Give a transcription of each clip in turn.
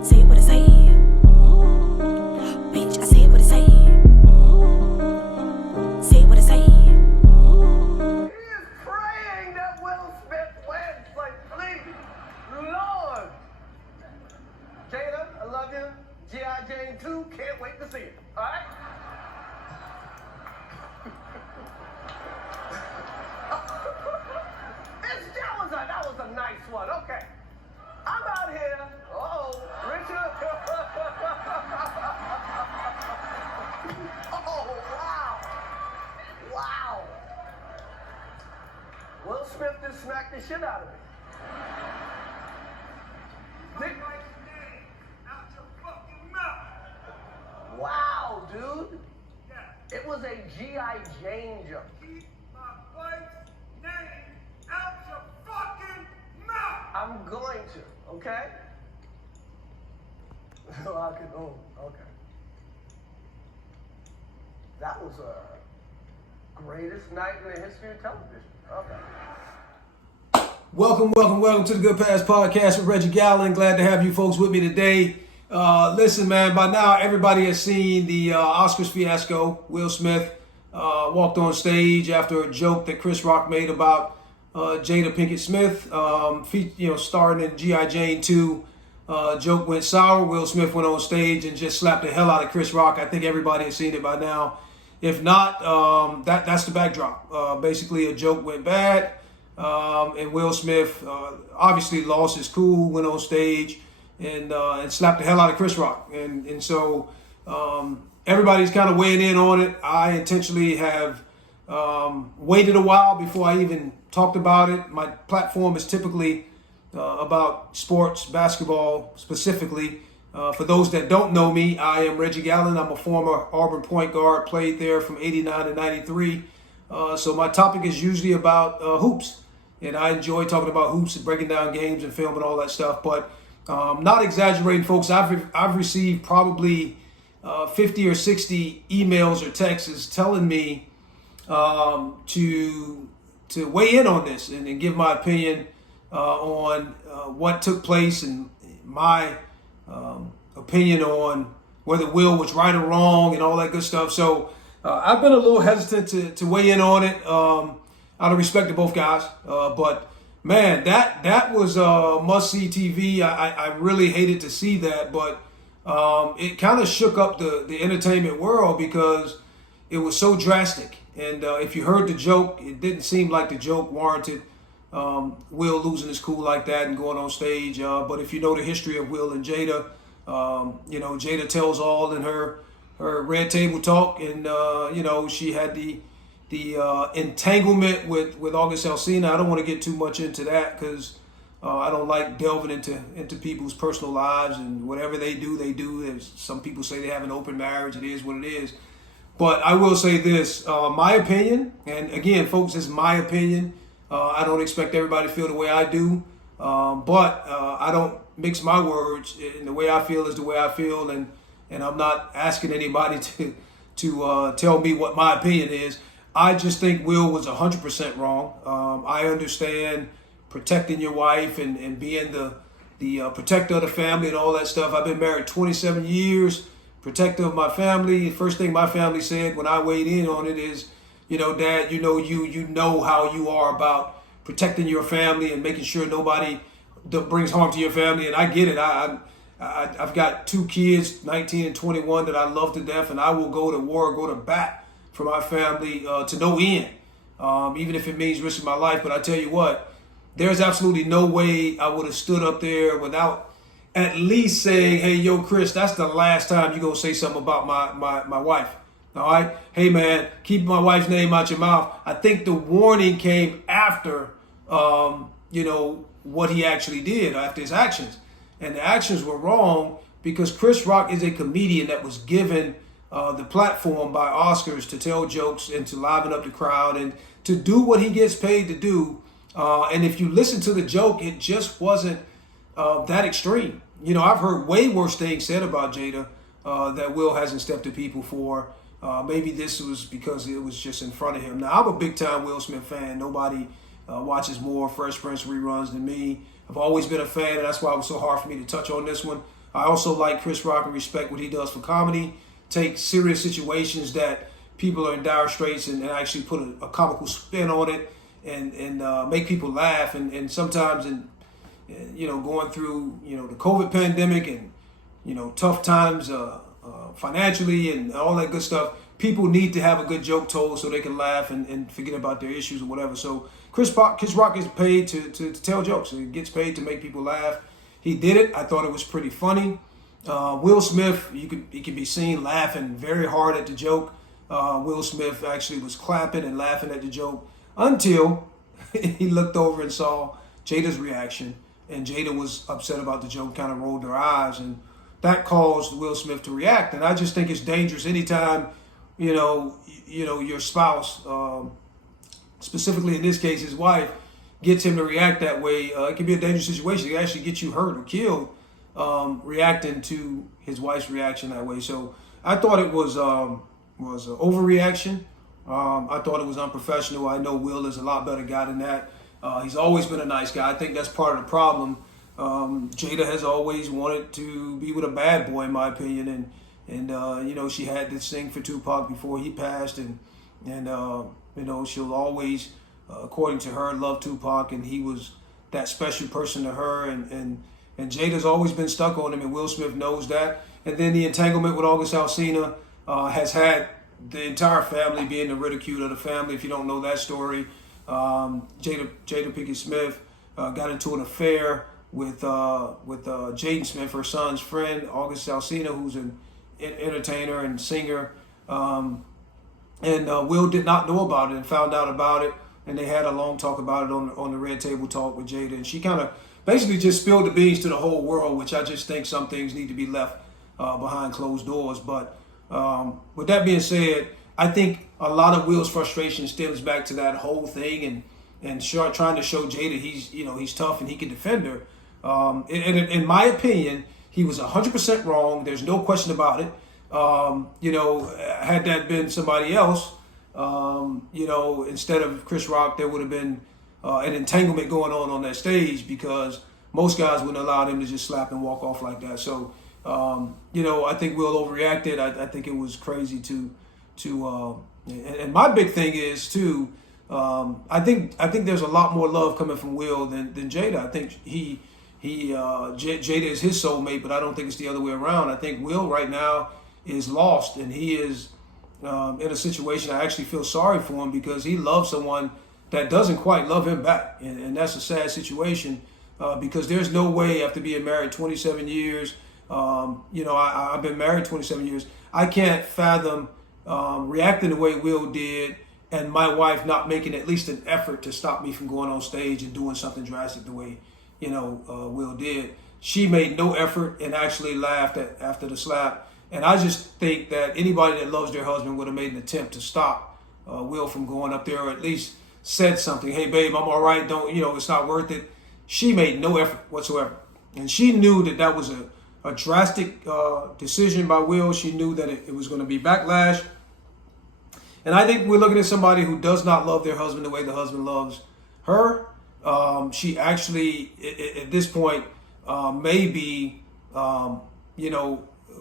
Say what I say. Bitch, I say what I say. Say what I say. He is praying that Will Smith wins. Like, please, Lord. Jada, I love you. G.I. Jane 2, can't wait to see it. All right? That was a nice one. Okay. I'm out here. Uh-oh, Richard. Oh, wow. Wow. Will Smith just smacked the shit out of me. Wow, dude. It was a G.I. Jane jump. Keep my wife's name out your fucking mouth! I'm going to, okay? Okay. That was a greatest night in the history of television. Okay. Welcome to the Good Pass Podcast with Reggie Gallon. Glad to have you folks with me today. Listen, man, by now everybody has seen the Oscars fiasco. Will Smith walked on stage after a joke that Chris Rock made about Jada Pickett-Smith, starring in G.I. Jane 2. Joke went sour. Will Smith went on stage and just slapped the hell out of Chris Rock. I think everybody has seen it by now. If not, that's the backdrop. Basically, a joke went bad, and Will Smith obviously lost his cool, went on stage and slapped the hell out of Chris Rock. And so everybody's kind of weighing in on it. I intentionally have waited a while before I even talked about it. My platform is typically about sports, basketball specifically. For those that don't know me, I am Reggie Gallon. I'm a former Auburn point guard, played there from 89 to 93. So my topic is usually about hoops. And I enjoy talking about hoops and breaking down games and film and all that stuff. But not exaggerating, folks, I've received probably 50 or 60 emails or texts telling me to weigh in on this and give my opinion on what took place and my opinion on whether Will was right or wrong and all that good stuff. So I've been a little hesitant to weigh in on it out of respect to both guys. But man, that was must-see TV. I really hated to see that, but it kind of shook up the entertainment world because it was so drastic. And if you heard the joke, it didn't seem like the joke warranted Will losing his cool like that and going on stage. But if you know the history of Will and Jada, Jada tells all in her Red Table Talk, and she had the entanglement with August Alsina. I don't want to get too much into that because I don't like delving into people's personal lives, and whatever they do, they do. As some people say they have an open marriage. It is what it is. But I will say this, my opinion, and again, folks, it's my opinion. I don't expect everybody to feel the way I do, but I don't mix my words. And the way I feel is the way I feel, and I'm not asking anybody to tell me what my opinion is. I just think Will was 100% wrong. I understand protecting your wife and being the protector of the family and all that stuff. I've been married 27 years, protector of my family. The first thing my family said when I weighed in on it is, Dad, you know how you are about protecting your family and making sure nobody brings harm to your family. And I get it. I've got two kids, 19 and 21, that I love to death, and I will go to war, go to bat for my family to no end, even if it means risking my life. But I tell you what, there's absolutely no way I would have stood up there without at least saying, hey, yo, Chris, that's the last time you're going to say something about my wife. All right? Hey, man, keep my wife's name out your mouth. I think the warning came after, what he actually did, after his actions. And the actions were wrong because Chris Rock is a comedian that was given the platform by Oscars to tell jokes and to liven up the crowd and to do what he gets paid to do. And if you listen to the joke, it just wasn't that extreme. I've heard way worse things said about Jada that Will hasn't stepped to people for. Maybe this was because it was just in front of him. Now, I'm a big-time Will Smith fan. Nobody watches more Fresh Prince reruns than me. I've always been a fan, and that's why it was so hard for me to touch on this one. I also like Chris Rock and respect what he does for comedy. Take serious situations that people are in dire straits and actually put a comical spin on it and make people laugh. And sometimes going through the COVID pandemic and tough times financially and all that good stuff, people need to have a good joke told so they can laugh and forget about their issues or whatever. So Chris Rock gets paid to tell jokes. He gets paid to make people laugh. He did it. I thought it was pretty funny. Will Smith, he can be seen laughing very hard at the joke. Will Smith actually was clapping and laughing at the joke until he looked over and saw Jada's reaction, and Jada was upset about the joke, kind of rolled her eyes, and that caused Will Smith to react. And I just think it's dangerous anytime your spouse, specifically in this case his wife, gets him to react that way. It can be a dangerous situation. It can actually get you hurt or killed reacting to his wife's reaction that way. So I thought it was an overreaction. I thought it was unprofessional. I know Will is a lot better guy than that. He's always been a nice guy. I think that's part of the problem. Jada has always wanted to be with a bad boy, in my opinion, and she had this thing for Tupac before he passed, and she'll always, according to her, love Tupac, and he was that special person to her, and Jada's always been stuck on him, and Will Smith knows that. And then the entanglement with August Alsina has had the entire family being the ridicule of the family. If you don't know that story, Jada Pickett-Smith got into an affair with Jaden Smith, her son's friend, August Alsina, who's an entertainer and singer. And Will did not know about it and found out about it, and they had a long talk about it on the Red Table Talk with Jada, and she kind of basically just spilled the beans to the whole world, which I just think some things need to be left behind closed doors. But with that being said, I think a lot of Will's frustration stems back to that whole thing and trying to show Jada he's tough and he can defend her. In my opinion, he was 100% wrong. There's no question about it. Had that been somebody else, instead of Chris Rock, there would have been an entanglement going on that stage, because most guys wouldn't allow them to just slap and walk off like that. So, I think Will overreacted. I think it was crazy and my big thing is too, I think there's a lot more love coming from Will than Jada. I think Jada is his soulmate, but I don't think it's the other way around. I think Will right now is lost, and he is in a situation. I actually feel sorry for him because he loves someone that doesn't quite love him back, and that's a sad situation because there's no way, after being married 27 years, I've been married 27 years, I can't fathom reacting the way Will did and my wife not making at least an effort to stop me from going on stage and doing something drastic the way Will did. She made no effort and actually laughed after the slap. And I just think that anybody that loves their husband would have made an attempt to stop Will from going up there, or at least said something. Hey, babe, I'm all right. Don't, it's not worth it. She made no effort whatsoever. And she knew that was a drastic decision by Will. She knew that it was going to be backlash. And I think we're looking at somebody who does not love their husband the way the husband loves her. She actually, at this point, may be,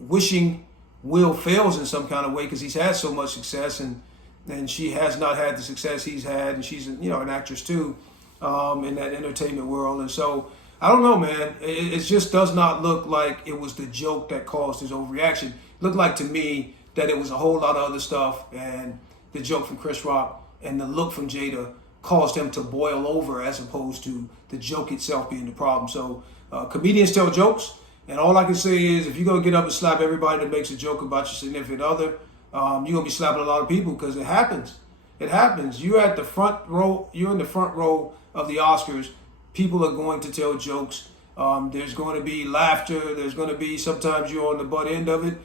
wishing Will fails in some kind of way because he's had so much success, and she has not had the success he's had, and she's an actress too in that entertainment world. And so I don't know, man. It just does not look like it was the joke that caused his overreaction. It looked like to me that it was a whole lot of other stuff, and the joke from Chris Rock and the look from Jada caused him to boil over, as opposed to the joke itself being the problem. So comedians tell jokes, and all I can say is, if you're going to get up and slap everybody that makes a joke about your significant other, you're going to be slapping a lot of people, because it happens. It happens. You're at the front row. You're in the front row of the Oscars. People are going to tell jokes. There's going to be laughter. There's going to be, sometimes you're on the butt end of it,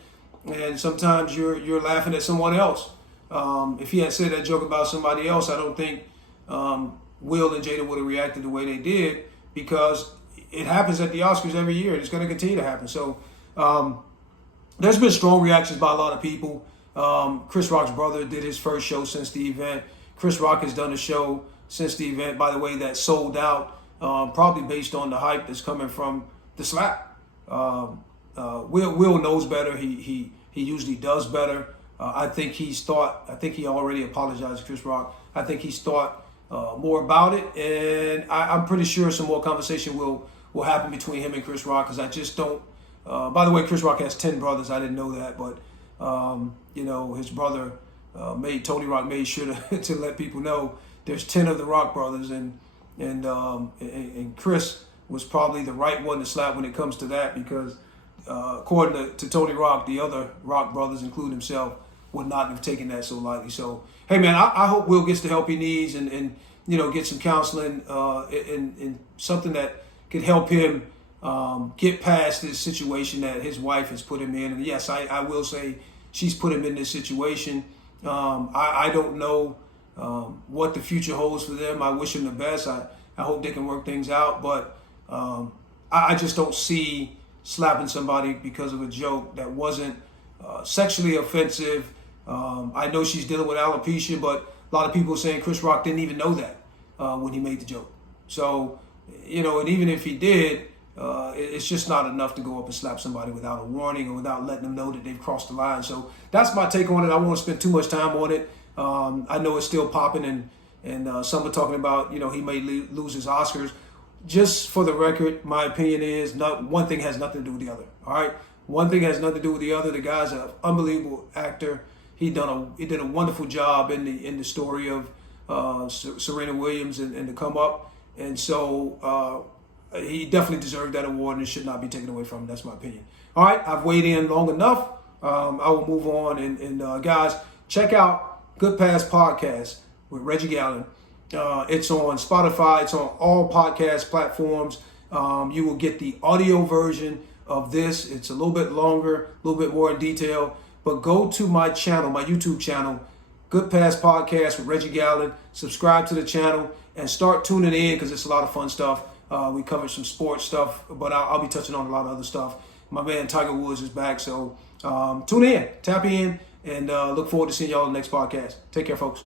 and sometimes you're laughing at someone else. If he had said that joke about somebody else, I don't think Will and Jada would have reacted the way they did, because it happens at the Oscars every year, and it's going to continue to happen. So there's been strong reactions by a lot of people. Chris Rock's brother did his first show since the event. Chris Rock has done a show since the event, by the way, that sold out, probably based on the hype that's coming from the slap. Will knows better. He usually does better. I think he already apologized to Chris Rock. I think he's thought more about it, and I'm pretty sure some more conversation will happen between him and Chris Rock, because I just don't. By the way, Chris Rock has 10 brothers. I didn't know that, but his brother Tony Rock made sure to let people know there's 10 of the Rock brothers, and Chris was probably the right one to slap when it comes to that, because according to Tony Rock, the other Rock brothers, including himself, would not have taken that so lightly. So, hey, man, I hope Will gets the help he needs and get some counseling and something that could help him get past this situation that his wife has put him in. And yes, I will say she's put him in this situation. I don't know what the future holds for them. I wish them the best. I hope they can work things out. But I just don't see slapping somebody because of a joke that wasn't sexually offensive. I know she's dealing with alopecia, but a lot of people are saying Chris Rock didn't even know that when he made the joke. So, and even if he did, it's just not enough to go up and slap somebody without a warning or without letting them know that they've crossed the line. So that's my take on it. I won't spend too much time on it. I know it's still popping, and some are talking about, he may lose his Oscars. Just for the record, my opinion is one thing has nothing to do with the other. All right, one thing has nothing to do with the other. The guy's an unbelievable actor. He did a wonderful job in the story of Serena Williams and the come up, and so he definitely deserved that award and it should not be taken away from him. That's my opinion. All right, I've weighed in long enough. I will move on, and guys, check out Good Past Podcast with Reggie Gallon. It's on Spotify. It's on all podcast platforms. You will get the audio version of this. It's a little bit longer, a little bit more in detail. But go to my channel, my YouTube channel, Good Past Podcast with Reggie Gallon. Subscribe to the channel and start tuning in, because it's a lot of fun stuff. We covered some sports stuff, but I'll be touching on a lot of other stuff. My man Tiger Woods is back, so tune in, tap in, and look forward to seeing y'all in the next podcast. Take care, folks.